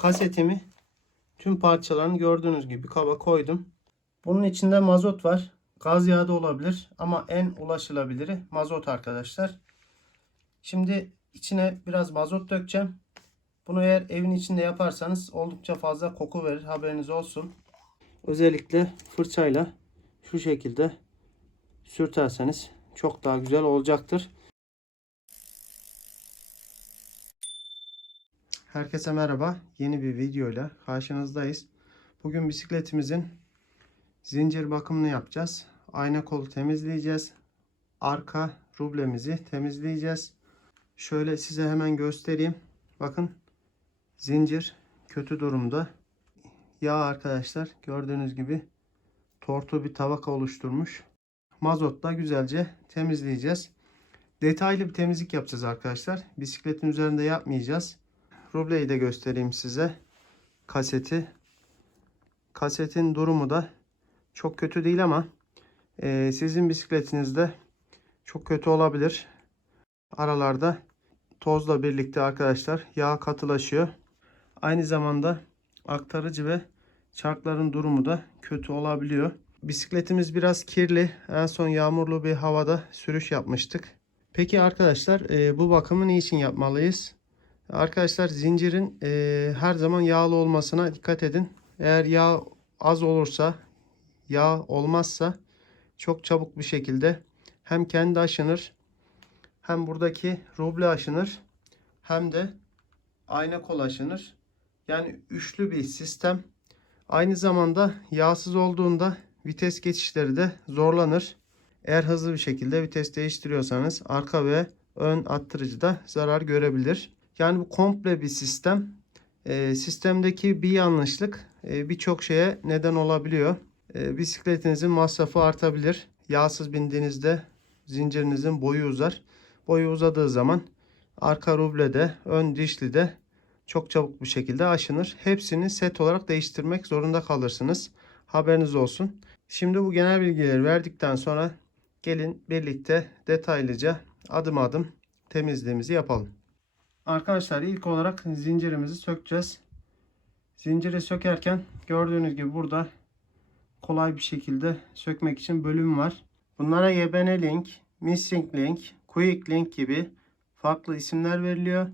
kasetimi tüm parçalarını gördüğünüz gibi kaba koydum. Bunun içinde mazot var. Gaz yağı da olabilir ama en ulaşılabiliri mazot arkadaşlar. Şimdi içine biraz mazot dökeceğim. Bunu eğer evin içinde yaparsanız oldukça fazla koku verir. Haberiniz olsun. Özellikle fırçayla şu şekilde sürterseniz çok daha güzel olacaktır. Herkese merhaba. Yeni bir videoyla karşınızdayız. Bugün bisikletimizin zincir bakımını yapacağız. Ayna kolu temizleyeceğiz. Arka rublemizi temizleyeceğiz. Şöyle size hemen göstereyim. Bakın zincir kötü durumda. Yağ arkadaşlar gördüğünüz gibi tortu bir tabaka oluşturmuş. Mazotla güzelce temizleyeceğiz. Detaylı bir temizlik yapacağız arkadaşlar. Bisikletin üzerinde yapmayacağız. Rubleyi de göstereyim size. Kaseti. Kasetin durumu da çok kötü değil ama e, sizin bisikletinizde çok kötü olabilir. Aralarda tozla birlikte arkadaşlar yağ katılaşıyor. Aynı zamanda aktarıcı ve çarkların durumu da kötü olabiliyor. Bisikletimiz biraz kirli. En son yağmurlu bir havada sürüş yapmıştık. Peki arkadaşlar e, bu bakımı niçin yapmalıyız? Arkadaşlar zincirin e, her zaman yağlı olmasına dikkat edin. Eğer yağ az olursa, yağ olmazsa çok çabuk bir şekilde hem kendi aşınır, hem buradaki ruble aşınır, hem de ayna kol aşınır. Yani üçlü bir sistem. Aynı zamanda yağsız olduğunda vites geçişleri de zorlanır. Eğer hızlı bir şekilde vites değiştiriyorsanız arka ve ön attırıcı da zarar görebilir. Yani bu komple bir sistem. Ee, sistemdeki bir yanlışlık e, birçok şeye neden olabiliyor. Ee, bisikletinizin masrafı artabilir. Yağsız bindiğinizde zincirinizin boyu uzar. Boyu uzadığı zaman arka ruble de ön dişli de çok çabuk bir şekilde aşınır. Hepsini set olarak değiştirmek zorunda kalırsınız. Haberiniz olsun. Şimdi bu genel bilgileri verdikten sonra gelin birlikte detaylıca adım adım temizliğimizi yapalım. Arkadaşlar ilk olarak zincirimizi sökeceğiz. Zinciri sökerken gördüğünüz gibi burada kolay bir şekilde sökmek için bölüm var. Bunlara YBN link, missing link, quick link gibi farklı isimler veriliyor.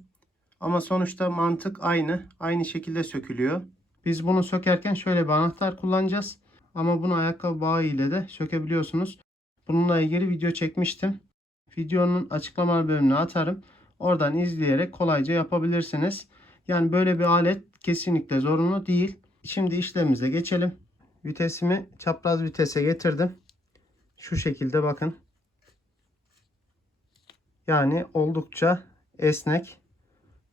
Ama sonuçta mantık aynı. Aynı şekilde sökülüyor. Biz bunu sökerken şöyle bir anahtar kullanacağız. Ama bunu ayakkabı bağı ile de sökebiliyorsunuz. Bununla ilgili video çekmiştim. Videonun açıklama bölümüne atarım. Oradan izleyerek kolayca yapabilirsiniz. Yani böyle bir alet kesinlikle zorunlu değil. Şimdi işlemimize geçelim. Vitesimi çapraz vitese getirdim. Şu şekilde bakın. Yani oldukça esnek.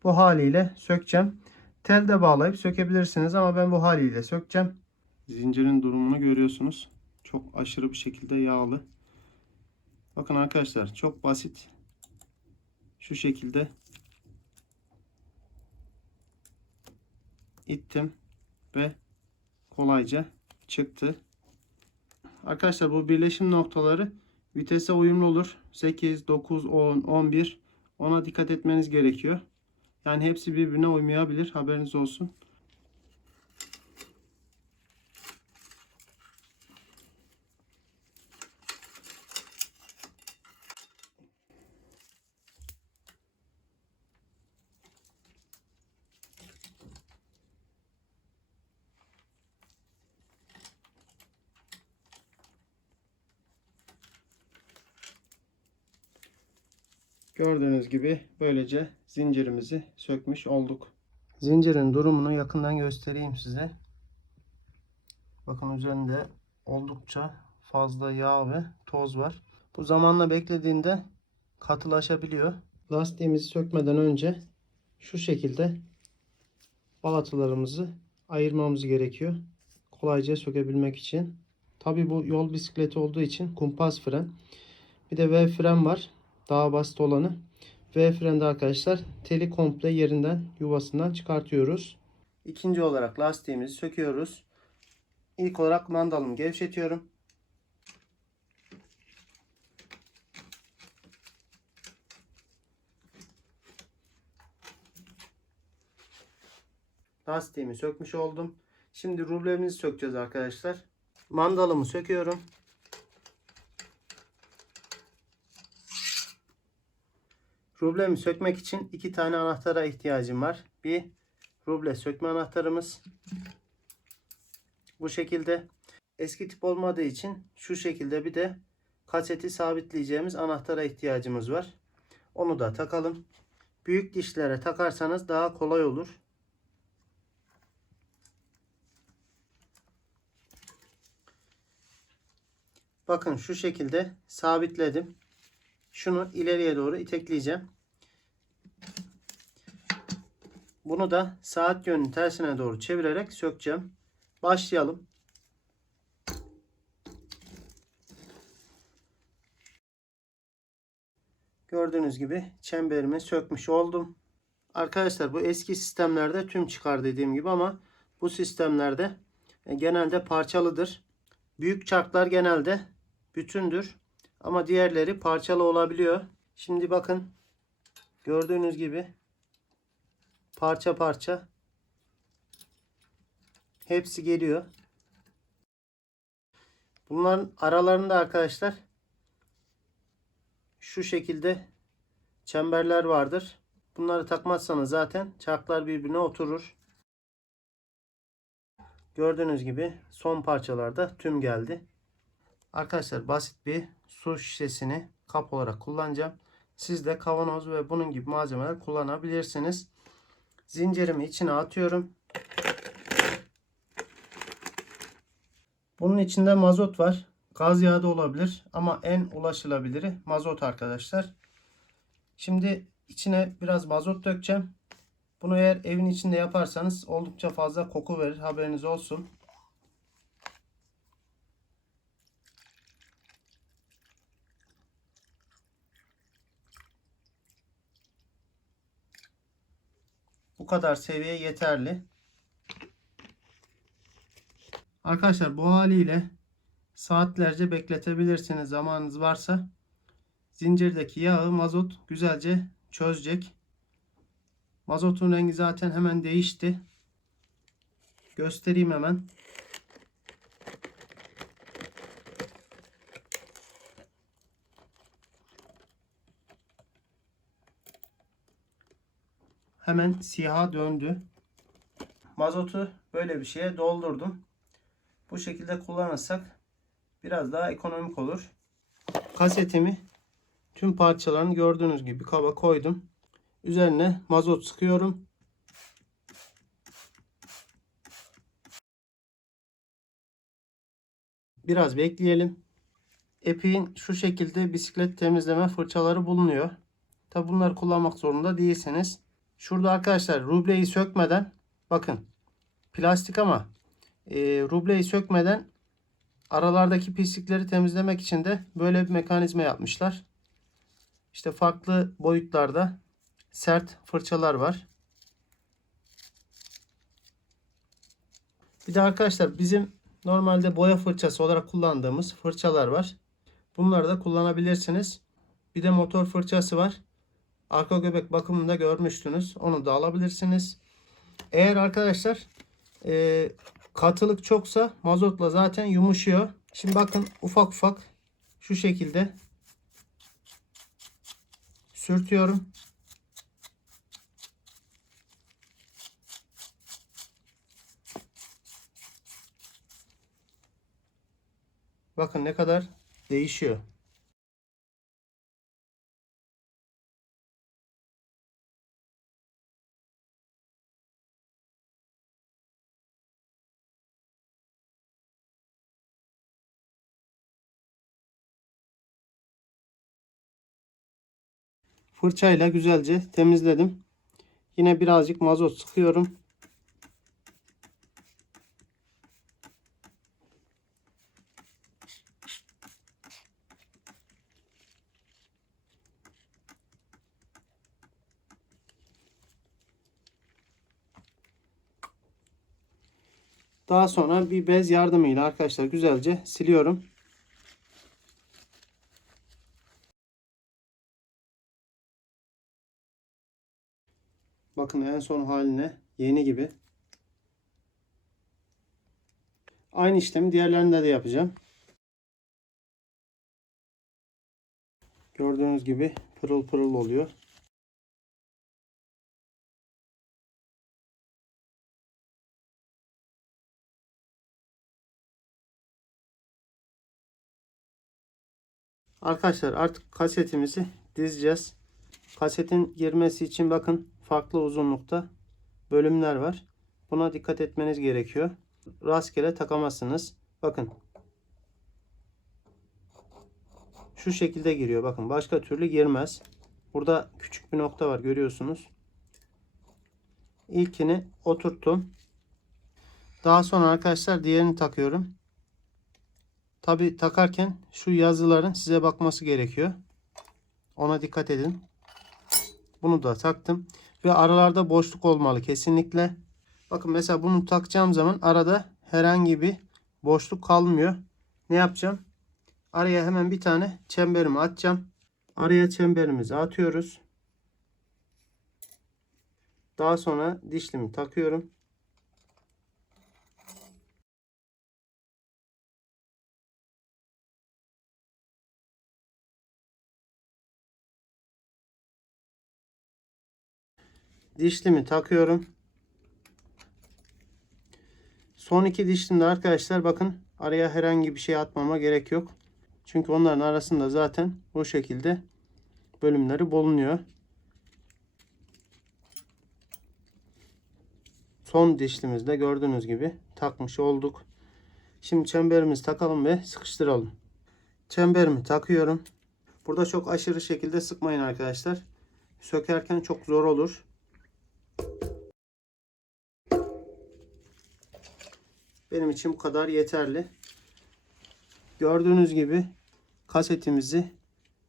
Bu haliyle sökeceğim. Tel de bağlayıp sökebilirsiniz ama ben bu haliyle sökeceğim. Zincirin durumunu görüyorsunuz. Çok aşırı bir şekilde yağlı. Bakın arkadaşlar çok basit. Şu şekilde ittim ve kolayca çıktı. Arkadaşlar bu birleşim noktaları vitese uyumlu olur. 8, 9, 10, 11 ona dikkat etmeniz gerekiyor. Yani hepsi birbirine uymayabilir. Haberiniz olsun. Gördüğünüz gibi böylece zincirimizi sökmüş olduk. Zincirin durumunu yakından göstereyim size. Bakın üzerinde oldukça fazla yağ ve toz var. Bu zamanla beklediğinde katılaşabiliyor. Lastiğimizi sökmeden önce şu şekilde balatalarımızı ayırmamız gerekiyor. Kolayca sökebilmek için. Tabi bu yol bisikleti olduğu için kumpas fren. Bir de V fren var daha basit olanı. V frende arkadaşlar teli komple yerinden yuvasından çıkartıyoruz. İkinci olarak lastiğimizi söküyoruz. İlk olarak mandalımı gevşetiyorum. lastiğimi sökmüş oldum. Şimdi rublemizi sökeceğiz arkadaşlar. Mandalımı söküyorum. Rublemi sökmek için iki tane anahtara ihtiyacım var. Bir ruble sökme anahtarımız. Bu şekilde. Eski tip olmadığı için şu şekilde bir de kaseti sabitleyeceğimiz anahtara ihtiyacımız var. Onu da takalım. Büyük dişlere takarsanız daha kolay olur. Bakın şu şekilde sabitledim. Şunu ileriye doğru itekleyeceğim. Bunu da saat yönünün tersine doğru çevirerek sökeceğim. Başlayalım. Gördüğünüz gibi çemberimi sökmüş oldum. Arkadaşlar bu eski sistemlerde tüm çıkar dediğim gibi ama bu sistemlerde e, genelde parçalıdır. Büyük çarklar genelde bütündür. Ama diğerleri parçalı olabiliyor. Şimdi bakın gördüğünüz gibi parça parça hepsi geliyor. Bunların aralarında arkadaşlar şu şekilde çemberler vardır. Bunları takmazsanız zaten çarklar birbirine oturur. Gördüğünüz gibi son parçalarda tüm geldi. Arkadaşlar basit bir su şişesini kap olarak kullanacağım. Siz de kavanoz ve bunun gibi malzemeler kullanabilirsiniz. Zincirimi içine atıyorum. Bunun içinde mazot var. Gaz yağı da olabilir ama en ulaşılabiliri mazot arkadaşlar. Şimdi içine biraz mazot dökeceğim. Bunu eğer evin içinde yaparsanız oldukça fazla koku verir. Haberiniz olsun. Kadar seviye yeterli. Arkadaşlar bu haliyle saatlerce bekletebilirsiniz zamanınız varsa. Zincirdeki yağı mazot güzelce çözecek. Mazotun rengi zaten hemen değişti. Göstereyim hemen. Hemen siyaha döndü. Mazotu böyle bir şeye doldurdum. Bu şekilde kullanırsak biraz daha ekonomik olur. Kasetimi tüm parçalarını gördüğünüz gibi kaba koydum. Üzerine mazot sıkıyorum. Biraz bekleyelim. Epey'in şu şekilde bisiklet temizleme fırçaları bulunuyor. Tabi bunları kullanmak zorunda değilsiniz. Şurada arkadaşlar rubleyi sökmeden bakın plastik ama e, rubleyi sökmeden aralardaki pislikleri temizlemek için de böyle bir mekanizma yapmışlar. İşte farklı boyutlarda sert fırçalar var. Bir de arkadaşlar bizim normalde boya fırçası olarak kullandığımız fırçalar var. Bunları da kullanabilirsiniz. Bir de motor fırçası var. Arka göbek bakımında görmüştünüz. Onu da alabilirsiniz. Eğer arkadaşlar e, katılık çoksa mazotla zaten yumuşuyor. Şimdi bakın ufak ufak şu şekilde sürtüyorum. Bakın ne kadar değişiyor. Fırçayla güzelce temizledim. Yine birazcık mazot sıkıyorum. Daha sonra bir bez yardımıyla arkadaşlar güzelce siliyorum. Bakın en son haline yeni gibi. Aynı işlemi diğerlerinde de yapacağım. Gördüğünüz gibi pırıl pırıl oluyor. Arkadaşlar artık kasetimizi dizeceğiz. Kasetin girmesi için bakın farklı uzunlukta bölümler var. Buna dikkat etmeniz gerekiyor. Rastgele takamazsınız. Bakın. Şu şekilde giriyor. Bakın başka türlü girmez. Burada küçük bir nokta var görüyorsunuz. İlkini oturttum. Daha sonra arkadaşlar diğerini takıyorum. Tabi takarken şu yazıların size bakması gerekiyor. Ona dikkat edin. Bunu da taktım. Ve aralarda boşluk olmalı kesinlikle. Bakın mesela bunu takacağım zaman arada herhangi bir boşluk kalmıyor. Ne yapacağım? Araya hemen bir tane çemberimi atacağım. Araya çemberimizi atıyoruz. Daha sonra dişlimi takıyorum. Dişlimi takıyorum. Son iki dişlimde arkadaşlar bakın araya herhangi bir şey atmama gerek yok. Çünkü onların arasında zaten bu şekilde bölümleri bulunuyor. Son dişlimizde gördüğünüz gibi takmış olduk. Şimdi çemberimizi takalım ve sıkıştıralım. Çemberimi takıyorum. Burada çok aşırı şekilde sıkmayın arkadaşlar. Sökerken çok zor olur. Benim için bu kadar yeterli. Gördüğünüz gibi kasetimizi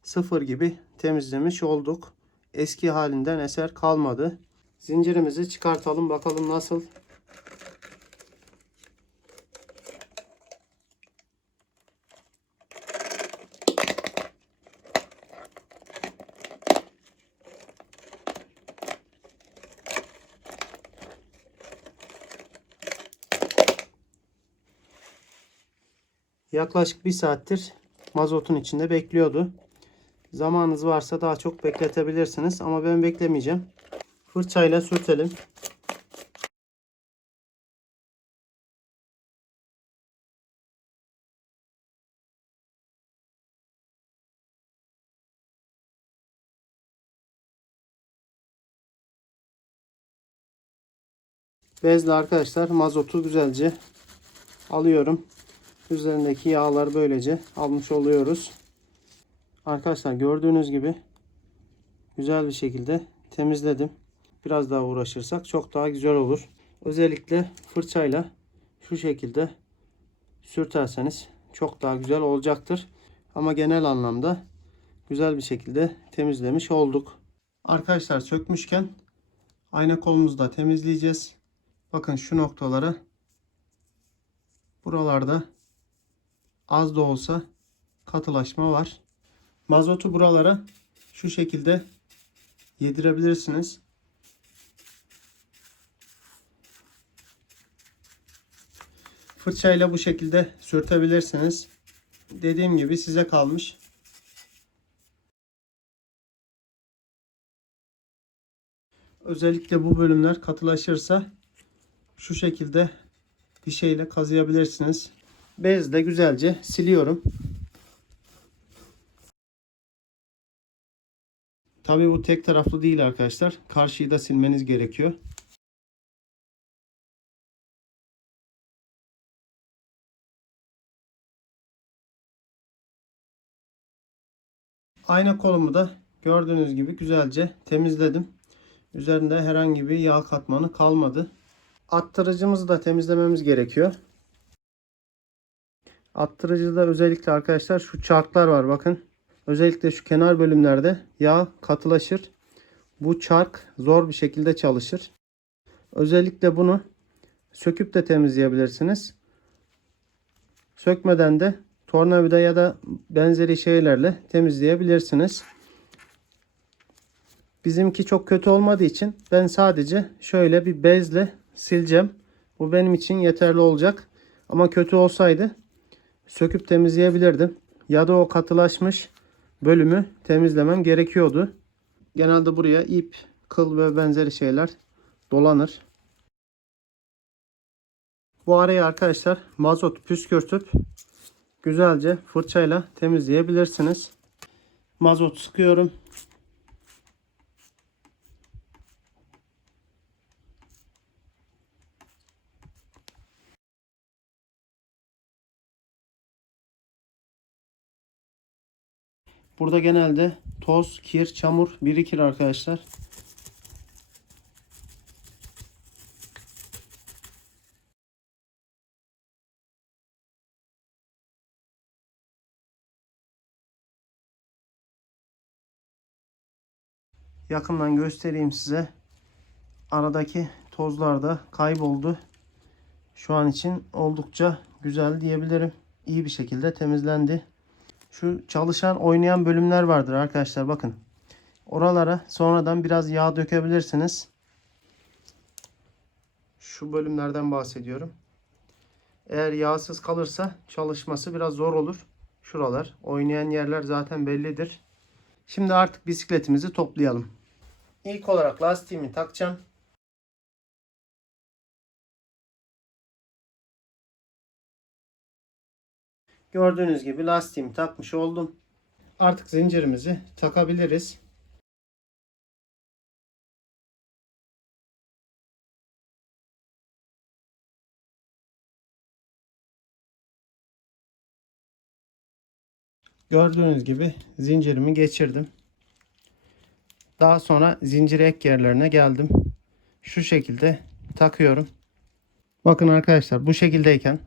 sıfır gibi temizlemiş olduk. Eski halinden eser kalmadı. Zincirimizi çıkartalım bakalım nasıl. Yaklaşık bir saattir mazotun içinde bekliyordu. Zamanınız varsa daha çok bekletebilirsiniz ama ben beklemeyeceğim. Fırçayla sürtelim. Bezle arkadaşlar mazotu güzelce alıyorum. Üzerindeki yağları böylece almış oluyoruz. Arkadaşlar gördüğünüz gibi güzel bir şekilde temizledim. Biraz daha uğraşırsak çok daha güzel olur. Özellikle fırçayla şu şekilde sürterseniz çok daha güzel olacaktır. Ama genel anlamda güzel bir şekilde temizlemiş olduk. Arkadaşlar sökmüşken ayna kolumuzu da temizleyeceğiz. Bakın şu noktalara buralarda az da olsa katılaşma var. Mazotu buralara şu şekilde yedirebilirsiniz. Fırçayla bu şekilde sürtebilirsiniz. Dediğim gibi size kalmış. Özellikle bu bölümler katılaşırsa şu şekilde bir şeyle kazıyabilirsiniz. Bezle güzelce siliyorum. Tabi bu tek taraflı değil arkadaşlar. Karşıyı da silmeniz gerekiyor. Ayna kolumu da gördüğünüz gibi güzelce temizledim. Üzerinde herhangi bir yağ katmanı kalmadı. Attırıcımızı da temizlememiz gerekiyor. Attırıcıda özellikle arkadaşlar şu çarklar var bakın. Özellikle şu kenar bölümlerde yağ katılaşır. Bu çark zor bir şekilde çalışır. Özellikle bunu söküp de temizleyebilirsiniz. Sökmeden de tornavida ya da benzeri şeylerle temizleyebilirsiniz. Bizimki çok kötü olmadığı için ben sadece şöyle bir bezle sileceğim. Bu benim için yeterli olacak. Ama kötü olsaydı söküp temizleyebilirdim. Ya da o katılaşmış bölümü temizlemem gerekiyordu. Genelde buraya ip, kıl ve benzeri şeyler dolanır. Bu arayı arkadaşlar mazot püskürtüp güzelce fırçayla temizleyebilirsiniz. Mazot sıkıyorum. Burada genelde toz, kir, çamur birikir arkadaşlar. Yakından göstereyim size. Aradaki tozlar da kayboldu. Şu an için oldukça güzel diyebilirim. İyi bir şekilde temizlendi. Şu çalışan oynayan bölümler vardır arkadaşlar bakın. Oralara sonradan biraz yağ dökebilirsiniz. Şu bölümlerden bahsediyorum. Eğer yağsız kalırsa çalışması biraz zor olur. Şuralar oynayan yerler zaten bellidir. Şimdi artık bisikletimizi toplayalım. İlk olarak lastiğimi takacağım. Gördüğünüz gibi lastiğimi takmış oldum. Artık zincirimizi takabiliriz. Gördüğünüz gibi zincirimi geçirdim. Daha sonra zincir ek yerlerine geldim. Şu şekilde takıyorum. Bakın arkadaşlar bu şekildeyken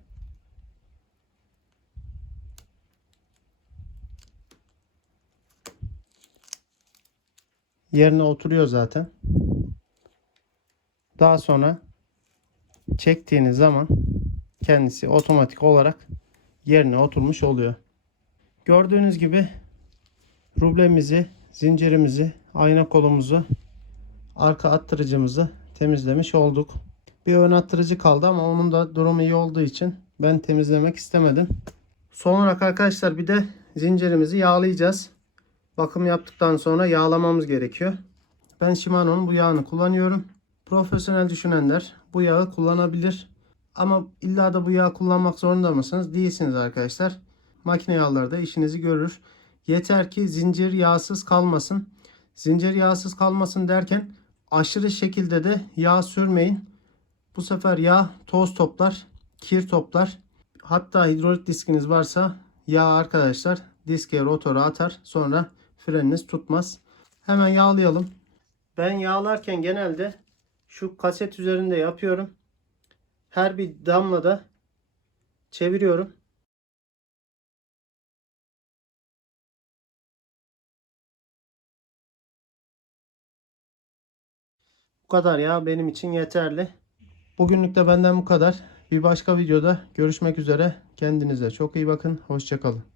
yerine oturuyor zaten. Daha sonra çektiğiniz zaman kendisi otomatik olarak yerine oturmuş oluyor. Gördüğünüz gibi rublemizi, zincirimizi, ayna kolumuzu, arka attırıcımızı temizlemiş olduk. Bir ön attırıcı kaldı ama onun da durumu iyi olduğu için ben temizlemek istemedim. Son olarak arkadaşlar bir de zincirimizi yağlayacağız. Bakım yaptıktan sonra yağlamamız gerekiyor. Ben Shimano'nun bu yağını kullanıyorum. Profesyonel düşünenler bu yağı kullanabilir. Ama illa da bu yağı kullanmak zorunda mısınız? Değilsiniz arkadaşlar. Makine yağları da işinizi görür. Yeter ki zincir yağsız kalmasın. Zincir yağsız kalmasın derken aşırı şekilde de yağ sürmeyin. Bu sefer yağ toz toplar, kir toplar. Hatta hidrolik diskiniz varsa yağ arkadaşlar diske rotora atar. Sonra freniniz tutmaz. Hemen yağlayalım. Ben yağlarken genelde şu kaset üzerinde yapıyorum. Her bir damla da çeviriyorum. Bu kadar ya benim için yeterli. Bugünlük de benden bu kadar. Bir başka videoda görüşmek üzere. Kendinize çok iyi bakın. Hoşçakalın.